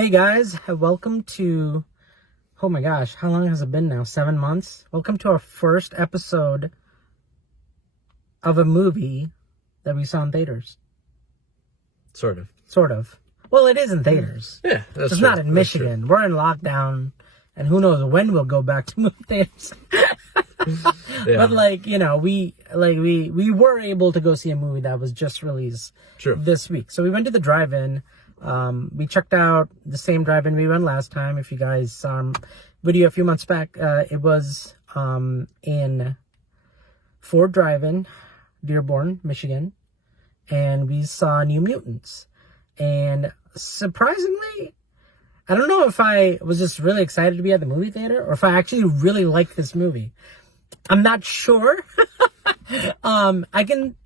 Hey guys, welcome to, oh my gosh, how long has it been now? 7 months? Welcome to our first episode of a movie that we saw in theaters. Sort of. Well, it is in theaters. Yeah, that's It's true. not in Michigan. We're in lockdown, and who knows when we'll go back to movie theaters. Yeah. But we were able to go see a movie that was just released this week. So we went to the drive-in. We checked out the same drive-in we went last time. If you guys saw our video a few months back, it was in Ford Drive-In, Dearborn, Michigan, and we saw New Mutants. And surprisingly, I don't know if I was just really excited to be at the movie theater or if I actually really liked this movie. I'm not sure. I can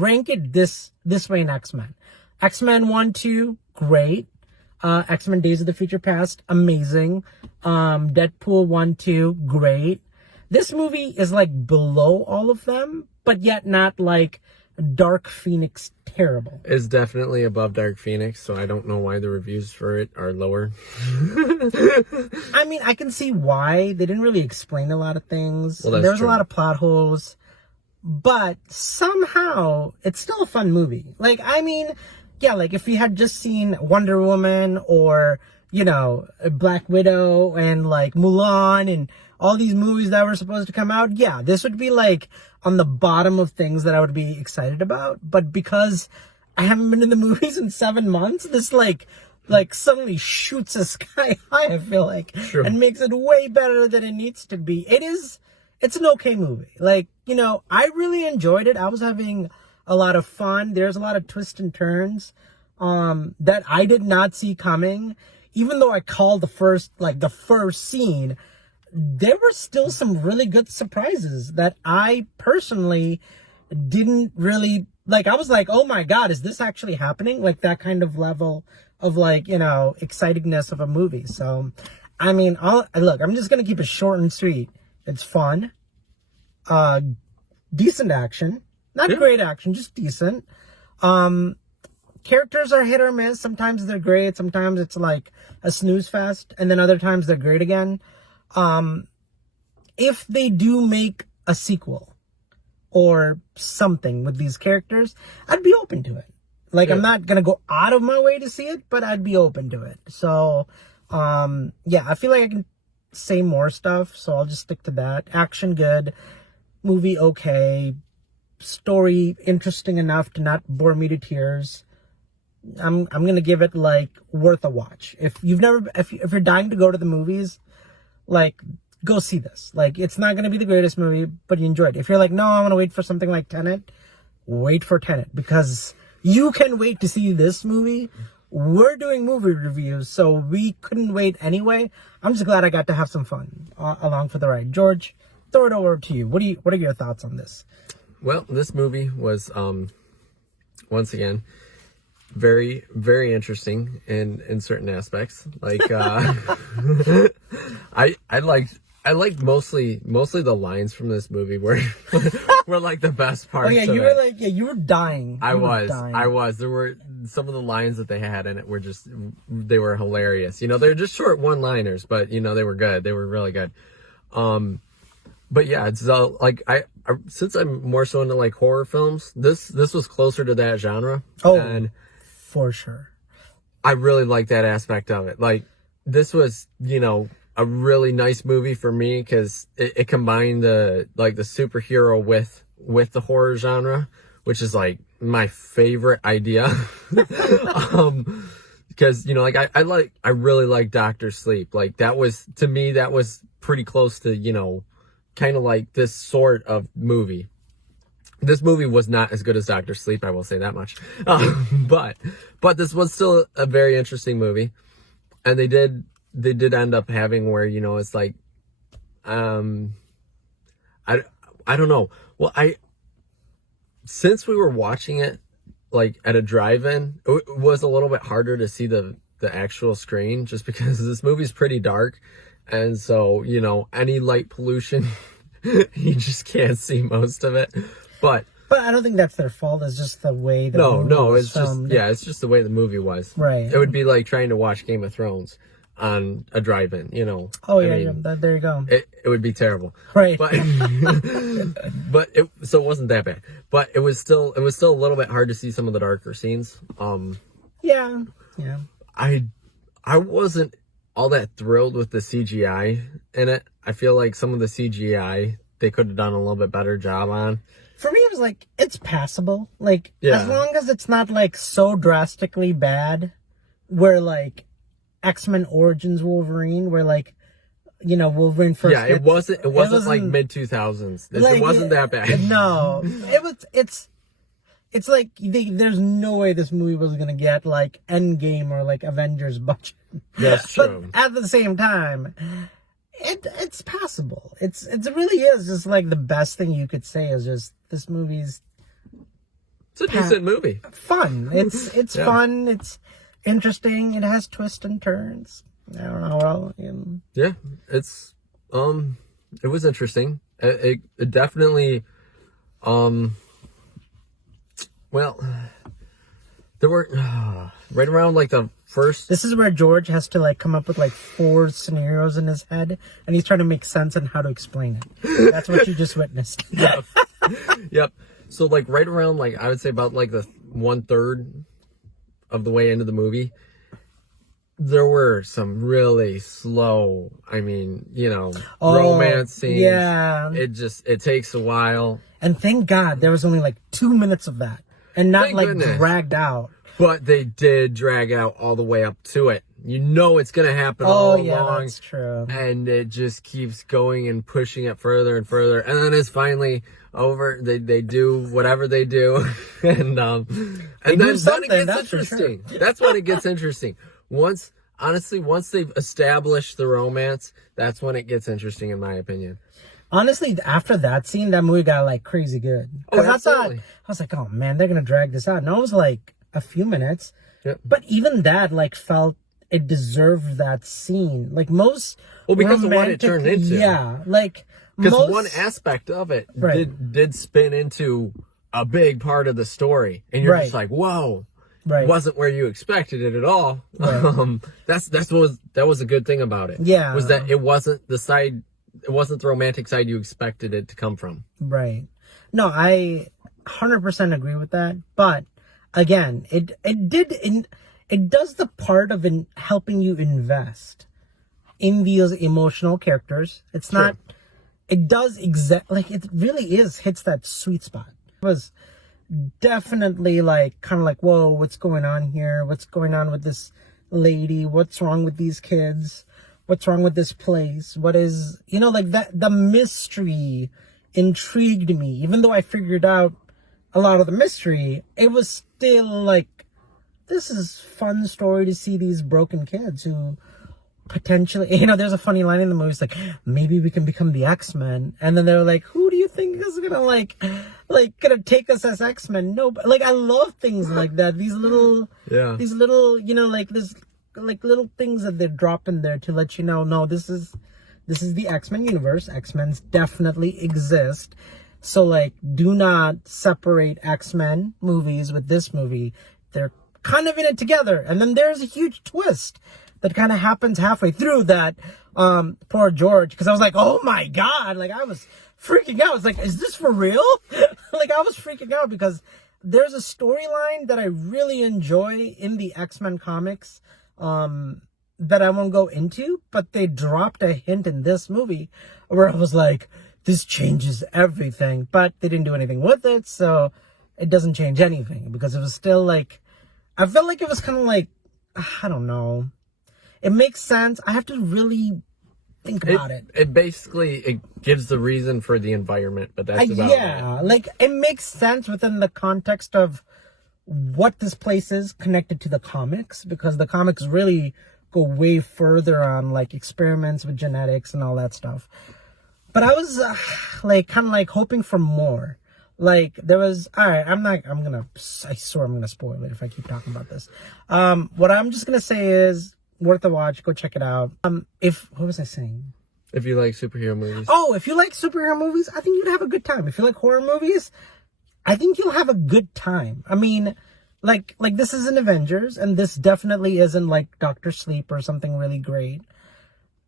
rank it this way in X-Men. X-Men 1, 2, great. X-Men Days of the Future Past, amazing. Deadpool 1, 2, great. This movie is like below all of them, but yet not like Dark Phoenix terrible. It's definitely above Dark Phoenix, so I don't know why the reviews for it are lower. I mean, I can see why. They didn't really explain a lot of things. Well, there was true. a lot of plot holes. But somehow, it's still a fun movie. Like, I mean, yeah, like if you had just seen Wonder Woman or, Black Widow and like Mulan and all these movies that were supposed to come out, yeah, this would be like on the bottom of things that I would be excited about. But because I haven't been in the movies in 7 months, this like suddenly shoots us sky high, I feel like, and makes it way better than it needs to be. It's an okay movie. Like, I really enjoyed it. I was having a lot of fun. There's a lot of twists and turns that I did not see coming. Even though I called the first scene, there were still some really good surprises that I personally didn't really like. I was like, oh my God, is this actually happening? Like that kind of level of excitingness of a movie. So, I mean, look, I'm just going to keep it short and sweet. It's fun. Decent action. Not great action, just decent. Characters are hit or miss. Sometimes they're great. Sometimes it's like a snooze fest. And then other times they're great again. If they do make a sequel or something with these characters, I'd be open to it. Like, I'm not going to go out of my way to see it, but I'd be open to it. So, I feel like I can say more stuff, so I'll just stick to that. Action good, movie okay, story interesting enough to not bore me to tears. I'm gonna give it like worth a watch. If you're dying to go to the movies, like go see this. Like it's not gonna be the greatest movie, but you enjoy it. If you're like, no, I want to wait for something like Tenet, wait for Tenet because you can wait to see this movie. We're doing movie reviews, so we couldn't wait anyway. I'm just glad I got to have some fun along for the ride. George, throw it over to you. What are your thoughts on this? Well, this movie was, once again, very, very interesting in certain aspects. Like, I liked mostly the lines from this movie were like the best parts. Oh yeah, you were you were dying. I was. There were some of the lines that they had in it they were hilarious. They're just short one-liners, but they were good. They were really good. But yeah, it's like I since I'm more so into like horror films, this was closer to that genre. Oh, and for sure. I really like that aspect of it. Like this was, a really nice movie for me because it combined the superhero with the horror genre, which is like my favorite idea. Because I really like Doctor Sleep. Like that was, to me, that was pretty close to kind of like this sort of movie. This movie was not as good as Doctor Sleep, I will say that much. But this was still a very interesting movie, and they did end up having where it's like I don't know. Well, since we were watching it like at a drive-in, it was a little bit harder to see the actual screen just because this movie's pretty dark, and so any light pollution you just can't see most of it. But But I don't think that's their fault. It's just the way the movie was it's just filmed. it's just the way the movie was. Right. It would be like trying to watch Game of Thrones on a drive-in, you know. Oh yeah, there you go. It would be terrible. Right. But so it wasn't that bad. But it was still a little bit hard to see some of the darker scenes. Yeah. I wasn't all that thrilled with the CGI in it. I feel like some of the CGI they could have done a little bit better job on. For me, it was like, it's passable. Like, Yeah. as long as it's not like so drastically bad, where like X-Men Origins Wolverine, where like, you know, Wolverine first. Yeah, it wasn't like mid 2000s. It wasn't that bad. No, it's like there's no way this movie was gonna get like Endgame or like Avengers budget. That's true. But at the same time, it's passable. It really is just like the best thing you could say is just this movie's. It's a decent movie. Fun. It's fun. It's interesting. It has twists and turns. I don't know. Well, yeah, it's it was interesting. It definitely well, there were right around like the first. This is where George has to like come up with like 4 scenarios in his head, and he's trying to make sense on how to explain it. That's what you just witnessed. Yep. Yep. So like right around like I would say about like the 1/3 of the way into the movie, there were some really slow, I mean, you know, romance scenes. Yeah. It takes a while. And thank God there was only like 2 minutes of that, and not Thank like goodness. dragged out. But they did drag out all the way up to it. You know it's gonna happen all along. That's true. And it just keeps going and pushing it further and further. And then it's finally over. They do whatever they do. And then it gets interesting. Sure. That's when it gets interesting. Once they've established the romance, that's when it gets interesting in my opinion. Honestly, after that scene, that movie got like crazy good. Oh, absolutely. I was like, oh man, they're gonna drag this out. And it was like a few minutes. Yep. But even that like felt it deserved that scene. Like most because of what it turned into. Yeah. Like because one aspect of it did spin into a big part of the story. And you're just like, whoa. Right. Wasn't where you expected it at all. Right. That was a good thing about it. Yeah. Was that it wasn't the romantic side you expected it to come from. Right. No, I 100% agree with that. But again, it does the part of helping you invest in these emotional characters. It's not. It does it really hits that sweet spot. It was definitely like kind of like, whoa, what's going on here? What's going on with this lady? What's wrong with these kids? What's wrong with this place? What is, like that, the mystery intrigued me. Even though I figured out a lot of the mystery, it was still like, this is fun story to see these broken kids who potentially, there's a funny line in the movie. It's like, maybe we can become the X-Men. And then they're like, who do you think is gonna gonna take us as X-Men? No, but like, I love things like that. These little, like this, like little things that they drop in there to let you know, no, this is the X-Men universe. X-Men definitely exist. So like, do not separate X-Men movies with this movie. They're kind of in it together. And then there's a huge twist that kind of happens halfway through that, poor George, because I was like, oh my God, like I was freaking out. I was like, is this for real? Like I was freaking out because there's a storyline that I really enjoy in the X-Men comics, that I won't go into, but they dropped a hint in this movie where I was like, this changes everything, but they didn't do anything with it, so it doesn't change anything because it was still like, I felt like it was kind of like, I don't know. It makes sense. I have to really think about it. It basically gives the reason for the environment, but that's about it. Like it makes sense within the context of what this place is connected to the comics, because the comics really go way further on like experiments with genetics and all that stuff. But I was like kind of like hoping for more. Like there was, all right, I swear I'm gonna spoil it if I keep talking about this. What I'm just gonna say is worth a watch. Go check it out. What was I saying? If you like superhero movies. Oh, if you like superhero movies, I think you'd have a good time. If you like horror movies, I think you'll have a good time. I mean, like this isn't Avengers, and this definitely isn't like Doctor Sleep or something really great.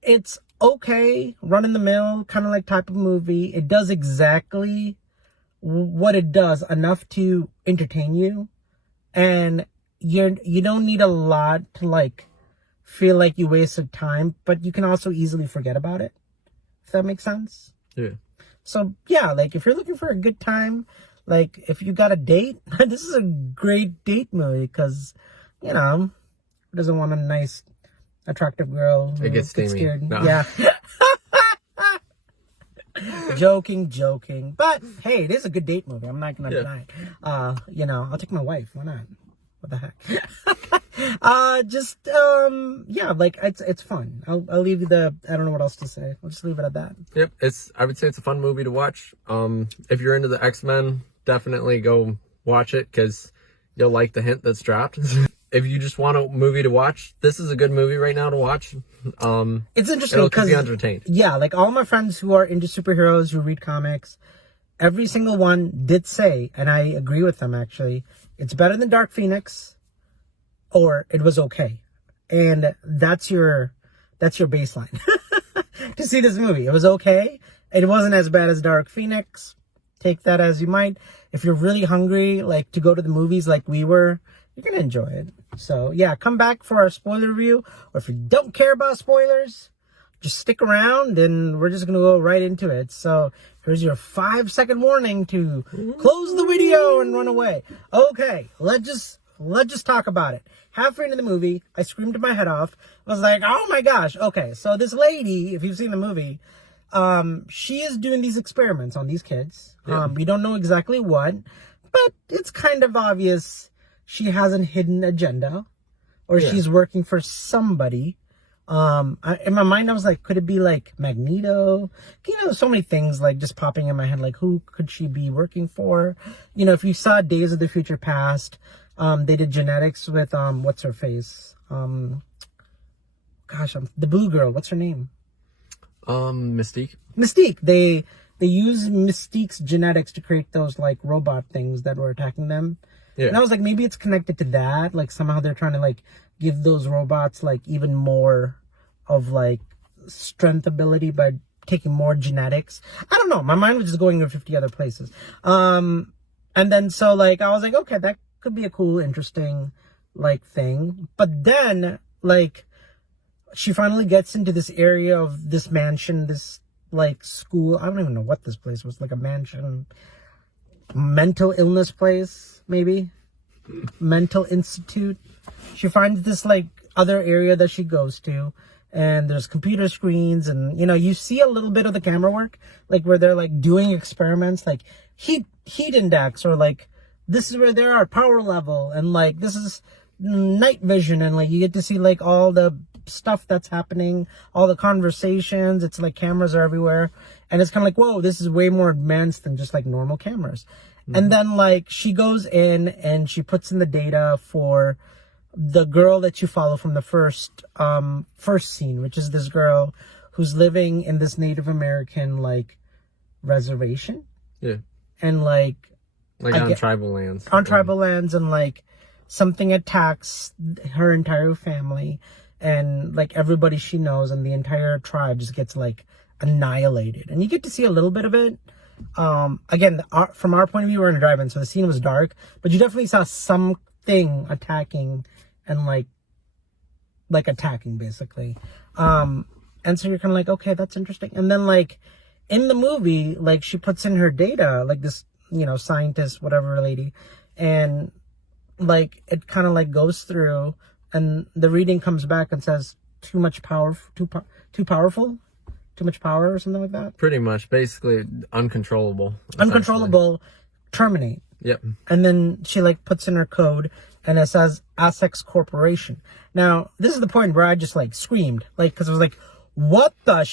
It's okay, run in the mill, kind of like type of movie. It does exactly what it does, enough to entertain you, and you don't need a lot to like feel like you wasted time, but you can also easily forget about it, if that makes sense. Yeah. So yeah, like if you're looking for a good time, like if you got a date, this is a great date movie, because you know, who doesn't want a nice attractive girl who It gets steamy. scared? No. Yeah. Joking. But hey, it is a good date movie. I'm not gonna deny it. You know, I'll take my wife. Why not? What the heck? Yeah, like it's fun. I'll leave you I don't know what else to say. I'll just leave it at that. Yep. I would say it's a fun movie to watch. If you're into the X-Men, definitely go watch it, because you'll like the hint that's dropped. If you just want a movie to watch, this is a good movie right now to watch. It's interesting it'll keep because you entertained. Yeah, like all my friends who are into superheroes, who read comics, every single one did say, and I agree with them actually, it's better than Dark Phoenix, or it was okay. And that's your baseline to see this movie. It was okay. It wasn't as bad as Dark Phoenix. Take that as you might. If you're really hungry, like to go to the movies like we were, you're going to enjoy it. So yeah, come back for our spoiler review. Or if you don't care about spoilers, just stick around and we're just going to go right into it. So here's your 5-second warning to close the video and run away. Okay, let's just talk about it. Halfway into the movie, I screamed my head off. I was like, oh my gosh. Okay, so this lady, if you've seen the movie, she is doing these experiments on these kids. Yeah. We don't know exactly what, but it's kind of obvious she has a hidden agenda, or she's working for somebody. In my mind, I was like, could it be like Magneto? You know, so many things like just popping in my head, like who could she be working for? You know, if you saw Days of the Future Past, they did genetics with, what's her face? The blue girl, what's her name? Mystique. They use Mystique's genetics to create those like robot things that were attacking them. Yeah. And I was like, maybe it's connected to that. Like somehow they're trying to like give those robots like even more of like strength ability by taking more genetics. I don't know. My mind was just going to 50 other places. And then so like I was like, okay, that could be a cool, interesting like thing. But then like she finally gets into this area of this mansion, this like school. I don't even know what this place was, like a mansion, mental illness place, maybe mental institute. She finds this like other area that she goes to, and there's computer screens, and you know, you see a little bit of the camera work, like where they're like doing experiments, like heat index, or like this is where there are power level, and like this is night vision, and like you get to see like all the stuff that's happening, all the conversations. It's like cameras are everywhere, and it's kind of like, whoa, this is way more advanced than just like normal cameras. And then like she goes in and she puts in the data for the girl that you follow from the first scene, which is this girl who's living in this Native American like reservation. Yeah. And like on tribal lands. On tribal lands, and like something attacks her entire family, and like everybody she knows and the entire tribe just gets like annihilated. And you get to see a little bit of it. Again, from our point of view, we're in a drive-in, so the scene was dark, but you definitely saw something attacking and like attacking basically. And so you're kind of like, okay, that's interesting. And then like in the movie, like she puts in her data, like this, you know, scientist, whatever lady, and like it kind of like goes through, and the reading comes back and says too much power, too powerful. Too much power or something like that. Pretty much, basically uncontrollable. Terminate. Yep. And then she like puts in her code, and it says Essex Corporation. Now this is the point where I just like screamed, like, because I was like, what the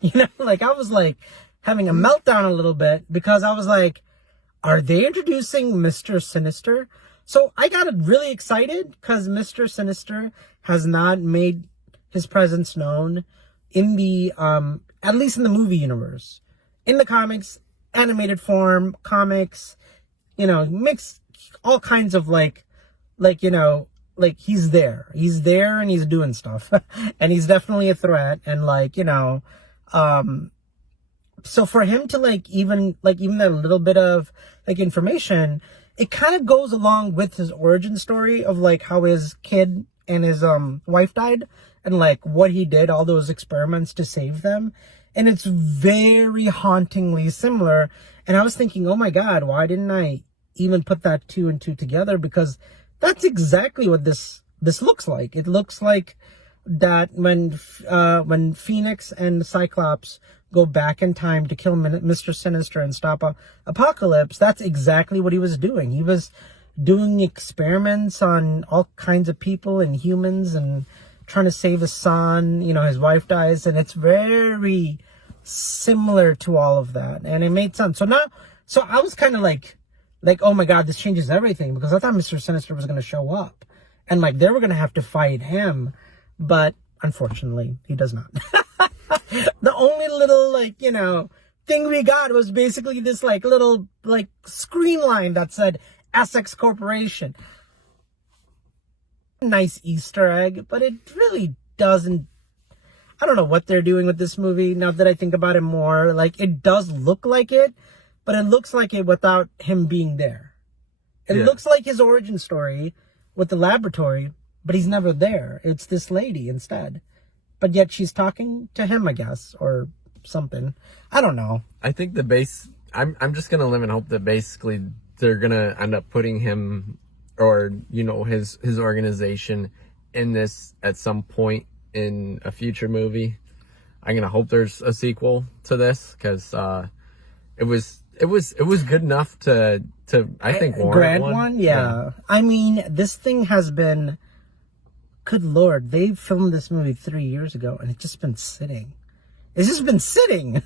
you know, like I was like having a meltdown a little bit, because I was like, are they introducing Mr. Sinister? So I got really excited because Mr. Sinister has not made his presence known in the at least in the movie universe. In the comics, animated form, comics, makes all kinds of like, he's there and he's doing stuff and he's definitely a threat. And so for him to even that little bit of information, it kind of goes along with his origin story of how his kid and his wife died, and what he did, all those experiments to save them. And it's very hauntingly similar. And I was thinking, oh my God, why didn't I even put that 2 and 2 together? Because that's exactly what this looks like. It looks like that when Phoenix and Cyclops go back in time to kill Mr. Sinister and stop Apocalypse, that's exactly what he was doing. He was doing experiments on all kinds of people and humans and trying to save his son. His wife dies, and it's very similar to all of that. And it made sense. So I was kind of like, oh my God, this changes everything, because I thought Mr. Sinister was going to show up and they were going to have to fight him. But unfortunately, he does not. The only little, thing we got was basically this little screen line that said Essex Corporation. Nice Easter egg, but it really doesn't. I don't know what they're doing with this movie now that I think about it more. It does look like it, but it looks like it without him being there. It looks like his origin story with the laboratory, but he's never there. It's this lady instead. But yet she's talking to him, I guess, or something. I don't know. I think I'm just gonna live and hope that basically they're gonna end up putting him, or his organization, in this at some point in a future movie. I'm gonna hope there's a sequel to this, because it was good enough to I think warrant one. Yeah. I mean, this thing has been, good Lord, they filmed this movie 3 years ago and it's just been sitting. It's just been sitting.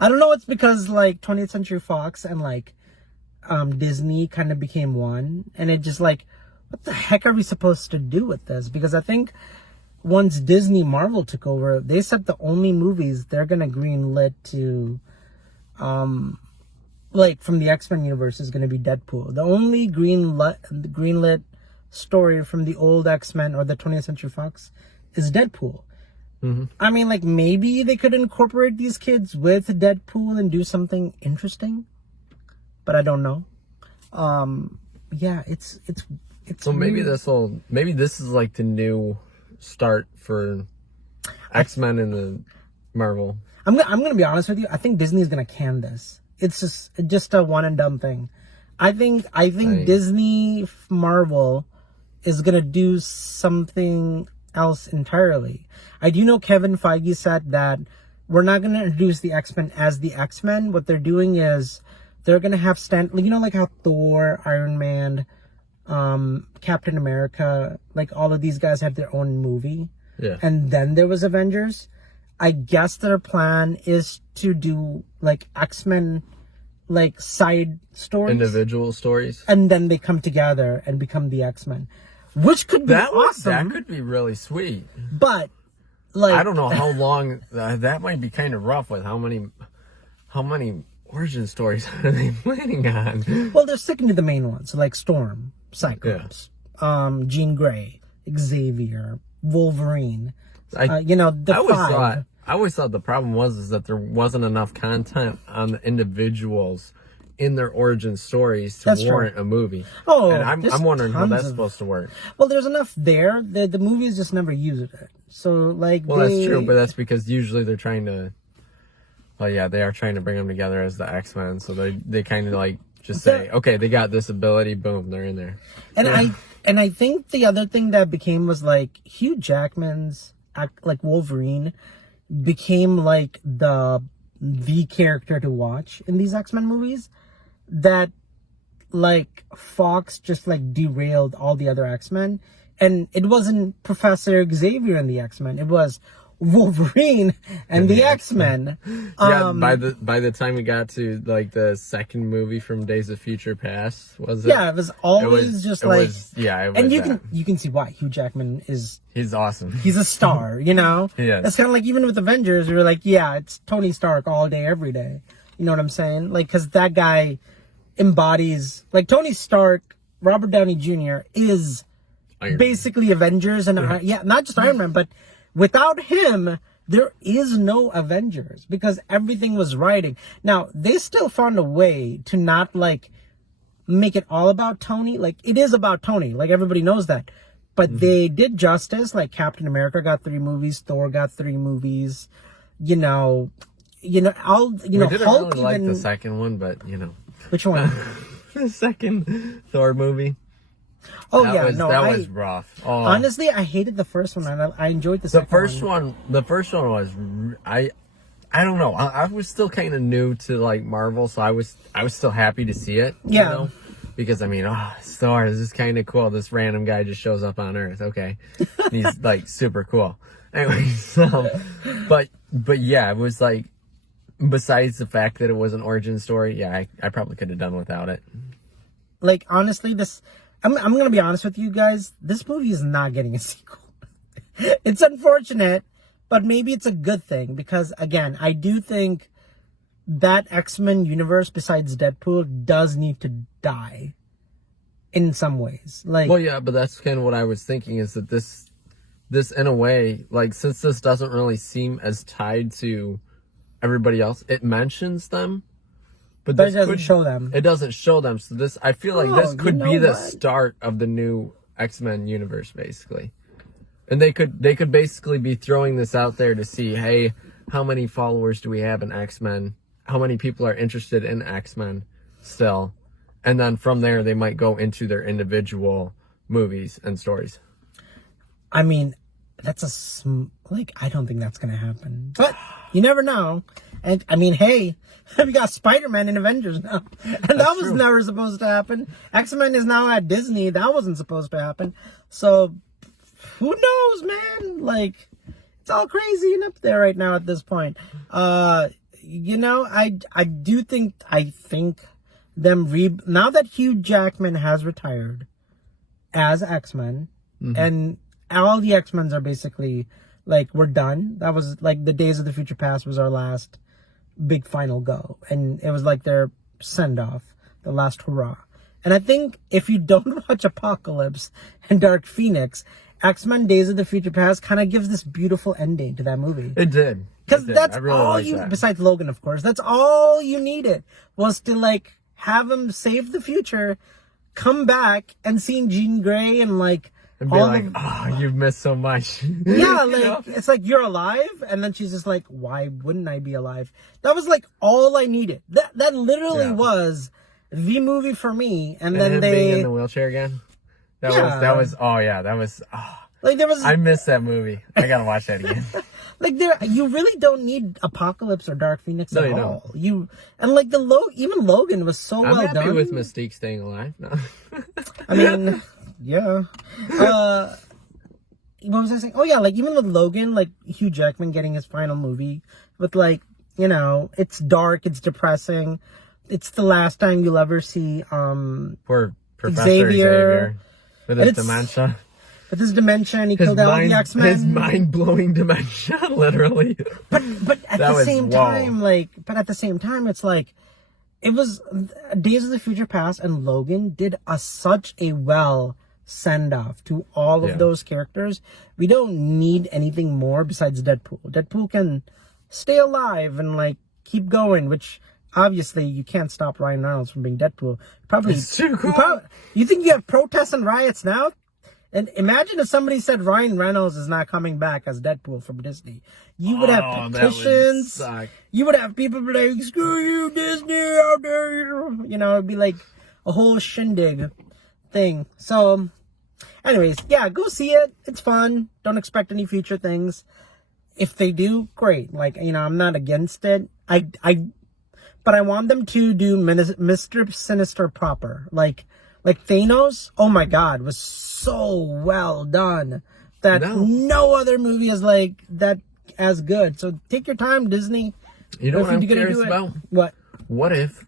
I don't know. It's because 20th Century Fox and Disney kind of became one, and it just what the heck are we supposed to do with this? Because I think once Disney Marvel took over, they said the only movies they're gonna greenlit to from the X-Men universe is gonna be Deadpool. The only greenlit story from the old X-Men or the 20th Century Fox is Deadpool. Mm-hmm. I mean, maybe they could incorporate these kids with Deadpool and do something interesting, but I don't know. Yeah, it's. So maybe this is the new start for X-Men in the Marvel. I'm gonna be honest with you. I think Disney is gonna can this. It's just a one and done thing. I think Disney Marvel is gonna do something else entirely. I do know Kevin Feige said that we're not gonna introduce the X-Men as the X-Men. What they're doing is they're gonna have how Thor, Iron Man, Captain America, all of these guys have their own movie. Yeah. And then there was Avengers. I guess their plan is to do X-Men side stories, individual stories, and then they come together and become the X-Men, which could be awesome. That could be really sweet. But I don't know how long that might be kind of rough with how many origin stories are they planning on? Well, they're sticking to the main ones, Storm, Cyclops, Jean Grey, Xavier, Wolverine. I always thought the problem was that there wasn't enough content on the individuals in their origin stories to warrant a movie. Oh, and I'm wondering how that's supposed to work. Well, there's enough there. The movies just never used it. So that's true, but that's because usually they're trying to. Well, yeah, they are trying to bring them together as the X-Men, so they kind of just say, okay, they got this ability, boom, they're in there. And I think the other thing that became was Hugh Jackman's Wolverine became the character to watch in these X-Men movies, that Fox just derailed all the other X-Men, and it wasn't Professor Xavier and the X-Men, it was Wolverine and the X-Men. Yeah, by the time we got to the second movie from Days of Future Past, was it? Yeah, it was always and you can see why Hugh Jackman he's awesome. He's a star, Yes. That's kind of even with Avengers, we were it's Tony Stark all day, every day. You know what I'm saying? Because that guy embodies, like, Tony Stark, Robert Downey Jr. is basically Avengers, and not just Iron Man, but without him, there is no Avengers, because everything was writing. Now, they still found a way to not, like, make it all about Tony. Like, it is about Tony, like, everybody knows that, but they did justice. Like, Captain America got 3 movies, Thor got 3 movies, you know, Hulk really even like the second one, but which one? The second Thor movie. Oh, that was rough. Oh. Honestly, I hated the first one, and I enjoyed the second one. The first one was, I don't know. I was still kind of new to, like, Marvel, so I was still happy to see it. Yeah. You know? Because, I mean, Thor, this is kind of cool. This random guy just shows up on Earth. Okay. He's, like, super cool. Anyway, but yeah, it was like, besides the fact that it was an origin story, yeah, I probably could have done without it. Like, honestly, I'm going to be honest with you guys. This movie is not getting a sequel. It's unfortunate, but maybe it's a good thing, because, again, I do think that X-Men universe, besides Deadpool, does need to die in some ways. Like, well, yeah, but that's kind of what I was thinking, is that this in a way, like, since this doesn't really seem as tied to everybody else, it mentions them, but it doesn't show them. It doesn't show them. So this, I feel like this could be the start of the new X-Men universe, basically. And they could basically be throwing this out there to see, hey, how many followers do we have in X-Men? How many people are interested in X-Men still? And then from there, they might go into their individual movies and stories. I mean, I don't think that's going to happen. But you never know. And, I mean, hey, we got Spider-Man in Avengers now. And that was never supposed to happen. X-Men is now at Disney. That wasn't supposed to happen. So, who knows, man? Like, it's all crazy and up there right now at this point. I think them now that Hugh Jackman has retired as X-Men, and all the X-Men's are basically, like, we're done. That was, like, the Days of the Future Past was our last big final go. And it was, like, their send-off, the last hurrah. And I think if you don't watch Apocalypse and Dark Phoenix, X-Men Days of the Future Past kind of gives this beautiful ending to that movie. It did. Because that's really all besides Logan, of course, that's all you needed, was to, like, have him save the future, come back, and seeing Jean Grey and, like, and be like, you've missed so much. Yeah, like, it's like, you're alive, and then she's just like, why wouldn't I be alive? That was, like, all I needed. That literally was the movie for me. And then being in the wheelchair again. Like, there was, I missed that movie. I gotta watch that again. Like, you really don't need Apocalypse or Dark Phoenix at all. Even Logan was so well done. I'm happy with Mystique staying alive. No. I mean, yeah. What was I saying? Oh yeah, like, even with Logan, like, Hugh Jackman getting his final movie with, like, it's dark, it's depressing. It's the last time you'll ever see poor Professor Xavier with his dementia. With his dementia, and he killed all the X-Men. His mind-blowing dementia, literally. But at the same time, it's like, it was Days of the Future Past and Logan did such a well send-off to all of those characters. We don't need anything more besides Deadpool. Deadpool can stay alive and, like, keep going, which obviously you can't stop Ryan Reynolds from being Deadpool. Probably. It's too cool. You think you have protests and riots now? And imagine if somebody said Ryan Reynolds is not coming back as Deadpool from Disney. You would have petitions. That would suck. You would have people be like, screw you, Disney, how dare you? It'd be like a whole shindig thing. So, anyways, yeah, go see it. It's fun. Don't expect any future things. If they do, great. Like, I'm not against it. But I want them to do Mr. Sinister proper. Like Thanos, oh my God, was so well done that no other movie is like that as good. So take your time, Disney. You know what I'm curious about? What? What if,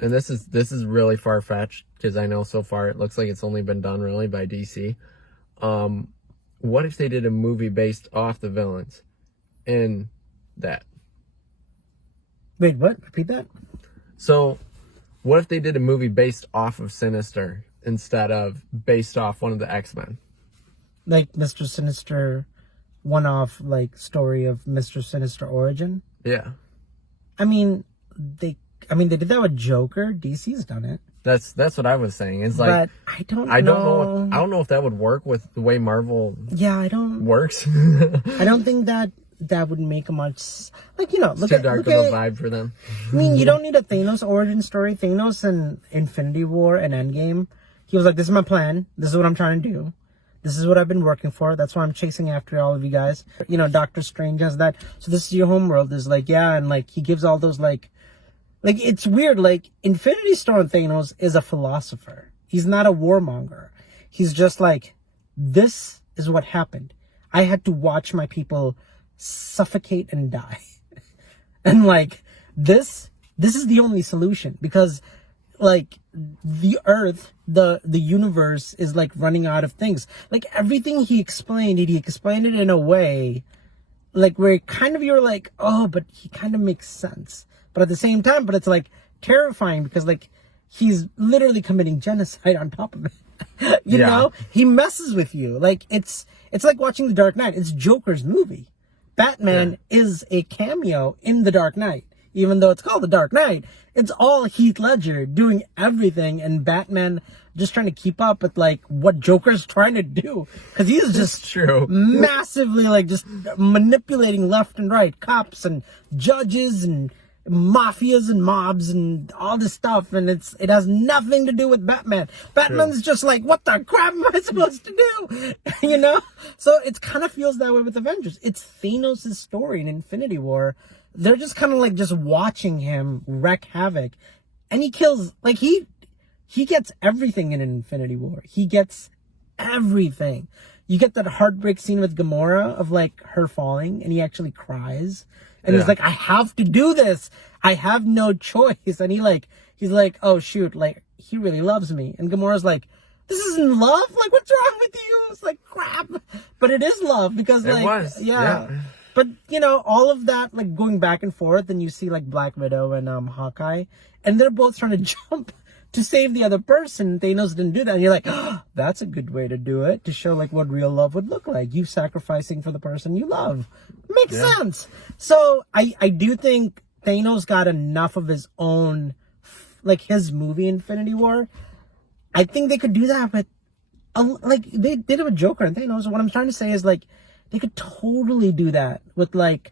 and this is really far-fetched, because I know so far it looks like it's only been done really by DC. What if they did a movie based off the villains in that? Wait, what? Repeat that? So, What if they did a movie based off of Sinister instead of based off one of the X-Men? Like Mr. Sinister, one-off like story of Mr. Sinister origin. Yeah. I mean, they did that with Joker. DC's done it. That's what I was saying. It's like, but I don't know. I don't know if that would work with the way Marvel works. I don't think that would make a much, like, you know, It's too dark of a vibe for them. I mean, you don't need a Thanos origin story. Thanos in Infinity War and Endgame, he was like, this is my plan. This is what I'm trying to do. This is what I've been working for. That's why I'm chasing after all of you guys. You know, Doctor Strange has that. So this is your homeworld. Is like, yeah, and like he gives all those like it's weird. Like Infinity Stone Thanos is a philosopher. He's not a warmonger. He's just like, this is what happened. I had to watch my people suffocate and die, and like this is the only solution because like the earth, the universe is like running out of things. Like everything he explained it in a way like where kind of you're like, oh, but he kind of makes sense, but at the same time, but it's like terrifying because like he's literally committing genocide on top of it. you know, he messes with you. Like it's like watching The Dark Knight. It's Joker's movie. Batman is a cameo in The Dark Knight. Even though it's called The Dark Knight, it's all Heath Ledger doing everything and Batman just trying to keep up with like what Joker's trying to do. Cause he's just massively like just manipulating left and right, cops and judges and mafias and mobs and all this stuff. And it has nothing to do with Batman. Batman's just like, what the crap am I supposed to do? you know? So it kind of feels that way with Avengers. It's Thanos' story in Infinity War. They're just kind of like just watching him wreak havoc. And he kills, like he gets everything in Infinity War. He gets everything. You get that heartbreak scene with Gamora of like her falling and he actually cries. And he's like, I have to do this. I have no choice. And he's like, oh shoot, like he really loves me. And Gamora's like, this isn't love? Like what's wrong with you? It's like crap. But it is love because like, it was. Yeah. But, you know, all of that, like, going back and forth, and you see, like, Black Widow and Hawkeye, and they're both trying to jump to save the other person. Thanos didn't do that. And you're like, oh, that's a good way to do it, to show, like, what real love would look like. You sacrificing for the person you love. Makes sense. So, I do think Thanos got enough of his own, like, his movie Infinity War. I think they could do that with, like, they did it with Joker and Thanos. What I'm trying to say is, like, they could totally do that with like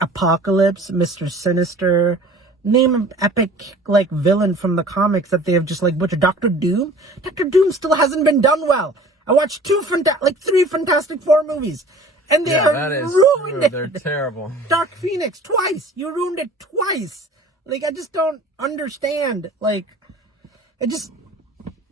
Apocalypse, Mr. Sinister, name an epic like villain from the comics that they have just like butchered. Doctor Doom. Doctor Doom still hasn't been done well. I watched three Fantastic Four movies, and they ruined it. They're terrible. Dark Phoenix twice. You ruined it twice. Like I just don't understand. Like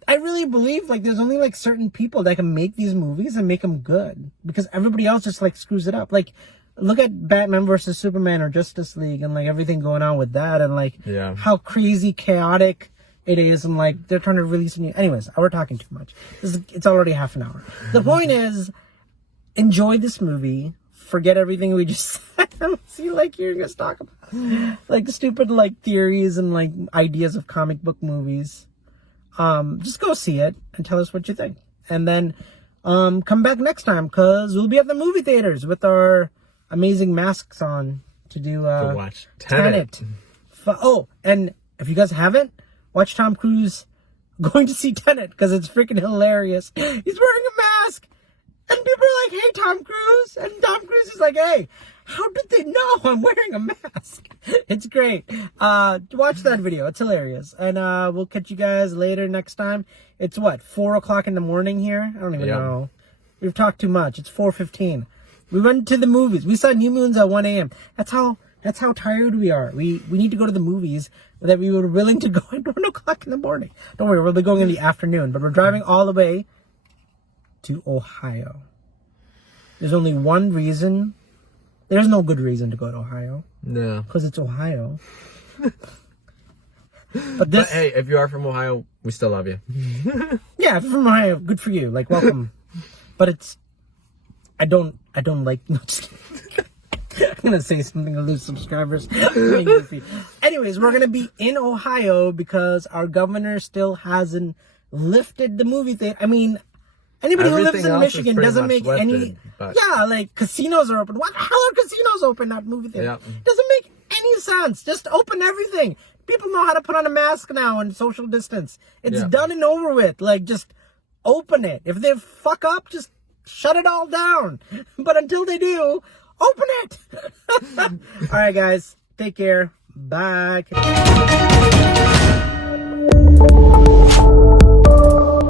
I really believe like there's only like certain people that can make these movies and make them good because everybody else just like screws it up. Like look at Batman versus Superman or Justice League and like everything going on with that and like how crazy chaotic it is and like they're trying to release new. Anyways, we're talking too much. It's already half an hour. The point is, enjoy this movie. Forget everything we just said. See, like hearing us talk about like stupid like theories and like ideas of comic book movies. Just go see it and tell us what you think. And then come back next time because we'll be at the movie theaters with our amazing masks on to do to watch Tenet. Oh, and if you guys haven't, watch Tom Cruise going to see Tenet because it's freaking hilarious. He's wearing a mask and people are like, hey, Tom Cruise. And Tom Cruise is like, hey, how did they know I'm wearing a mask? It's great. Watch that video. It's hilarious. And we'll catch you guys later next time. It's what, 4 o'clock in the morning here? I don't even know. We've talked too much. It's 4:15. We went to the movies. We saw New Moons at 1 a.m. That's how tired we are. We need to go to the movies that we were willing to go at 1 o'clock in the morning. Don't worry, we'll be going in the afternoon. But we're driving all the way to Ohio. There's only one reason. There's no good reason to go to Ohio. No. Because it's Ohio. But hey, if you are from Ohio, we still love you. Yeah, if you're from Ohio, good for you. Like, welcome. But I don't like, no, just kidding. gonna say something to lose subscribers. Anyways, we're gonna be in Ohio because our governor still hasn't lifted the movie thing. I mean, anybody who lives in Michigan doesn't make any. Yeah, like casinos are open. What the hell are casinos open? Not movie theaters. Yeah. Doesn't make any sense. Just open everything. People know how to put on a mask now and social distance. It's done and over with. Like, just open it. If they fuck up, just shut it all down. But until they do, open it. All right, guys. Take care. Bye.